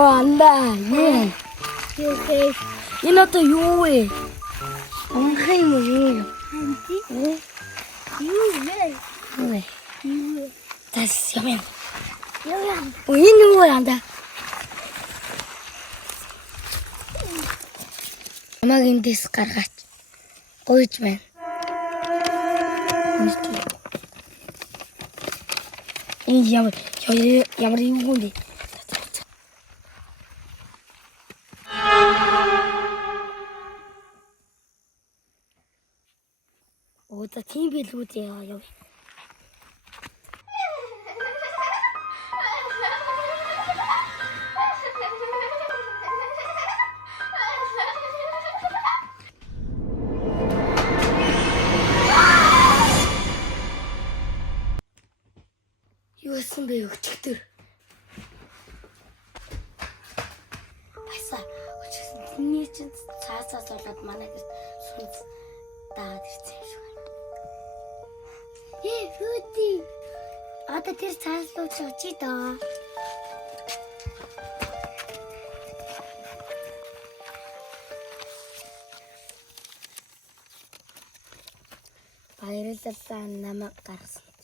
андаа. Юу? Энэ одоо юу вэ? Унах юм уу юу? Юу вэ? Тас юм. Юу Энэ юу вэ андаа? Намаг эндээс гаргаач. Гуйж байна. Энэ ямар юм бэ? Оо тийм билүү дээ. Юу гэсэн бэ өчигдөр? Баса өчигдөр тний чинь цаасаас болоод манай гэр сүнс даад ирсэн юм шиг байна. Рүти. Одоо тэр цаас руу очие доо. Баярлалаа намайг гаргасан.